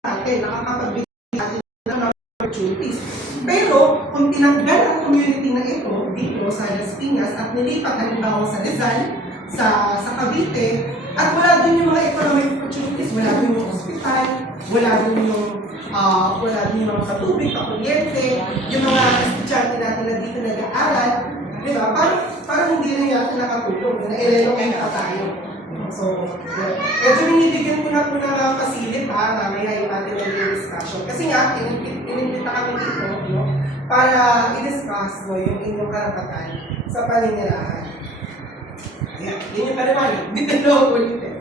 natin, nakakapagbigay natin ng opportunities. Pero kung tinanggal ang community na ito dito sa Las Piñas at nilipat halimbawa sa Rizal, sa Cavite, at wala din yung mga economic opportunities, wala din yung hospital, wala din yung mga patubig, pakuryente, yung mga estudyante natin na dito nag-aaral, di ba? Parang hindi na yata nakatulong, na-elelo kayo na tayo. So, medyo binibigyan ko na po ng pasilip mamaya yung ating discussion. Kasi nga, inimbita kami dito, no, para i-discuss yung inyong karapatan sa paninirahan. Ayan, yun yung paliwanag. Dito ulit eh.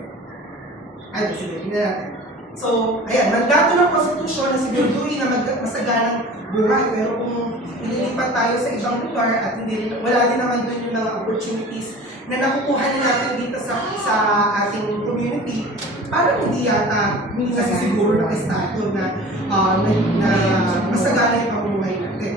Ay, sige, tingnan natin. So, ayan, mandato ng konstitusyon na siguraduhin na masaganang buhay. Pero kung inilipat tayo sa ibang lugar at wala din naman doon yung mga opportunities na nakukuha na natin dito sa ating community, parang hindi yata nasisiguro ng Estado na masagana yung pamumuhay natin.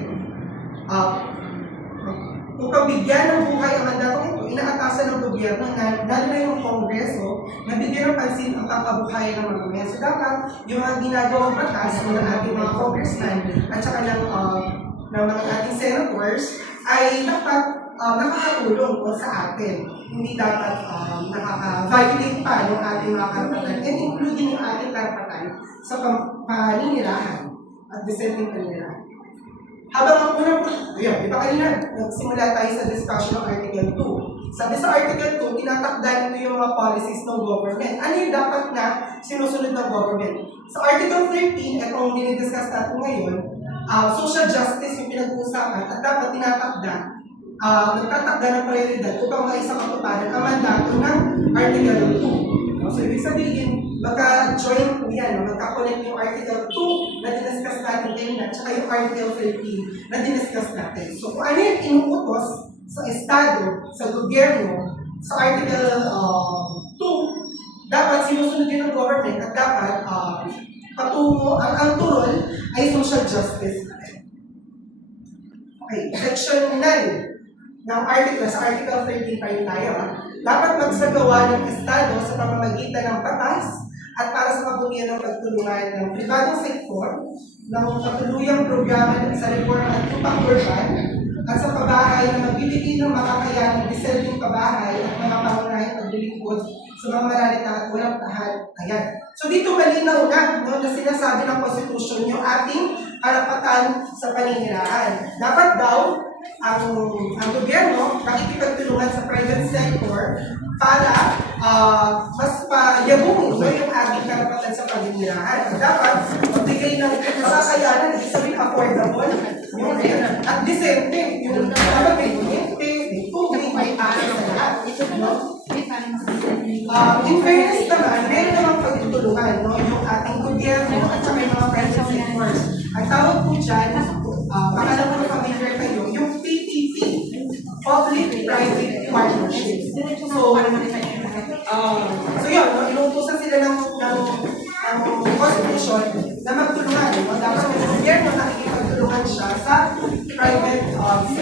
Kung pabigyan ng buhay ang mandatong ito, inaatasan ng gobyerno na lalo na yung Kongreso na bigyan ng pansin ang pangkabuhayan ng mga men. So dapat yung mga ginagawang batas ng ating mga congressman at saka ng mga ating senators ay dapat nakakatulong po sa atin. Hindi dapat nakaka-violate pa yung ating mga karapatan and including yung ating karapatan sa paninirahan at dissenting paninirahan. Habang ang unang, di ba kanina, nagsimula tayo sa discussion ng Article 2. Sabi sa Article 2, tinatakda nito yung mga policies ng government. Ano yung dapat na sinusunod ng government? Sa Article 13, itong dinidiscuss natin ngayon, social justice yung pinag-uusapan at dapat tinatakda, nagtatakda ng prioridad upang maisang matuparan ang mandato ng Article 2. So, ibig sabihin, magka-join po yan, magka-connect yung Article 2 na diniscuss natin ngayon at saka yung Article 13 na diniscuss natin. So, kung ano yung inuutos sa Estado, sa gobyerno, sa Article 2, dapat sinusunod din ng government at dapat ang turol ay social justice. Okay, Section 9 ng Article, sa Article 13 pa rin tayo, dapat magsagawa ng Estado sa pamamagitan ng batas at para sa kabutihan ng pagtulungan ng pribadong sektor ng patuluyang programa sa reforma at upang urban at sa pabahay na magbibigay ng makakayanang deserving pabahay at mga pangunahing paglilingkod sa mga maralita at walang tahal. Ayan. So dito malinaw na sinasabi ng Constitution yung ating karapatan sa paninirahan. Dapat daw ang gobyerno nakikipagtulungan sa private sector para mas payabungin yung ating karapatan sa paninirahan. Dapat magbigay ng makakayanan, sabihin affordable, yung at decente, yung dapat may kuryente, may tubig, may aral sa lahat. In fairness naman, meron namang pagtutulungan, no? Yung ating gobyerno at saka yung mga private sectors. Ang tawag po dyan, baka naman na familiar kayo, yung PPP, Public-Private Partnerships. So yun, inuutosan sila ng Constitution na magtulungan. Dapat yung gobyerno nakikipagtulungan siya sa private sector.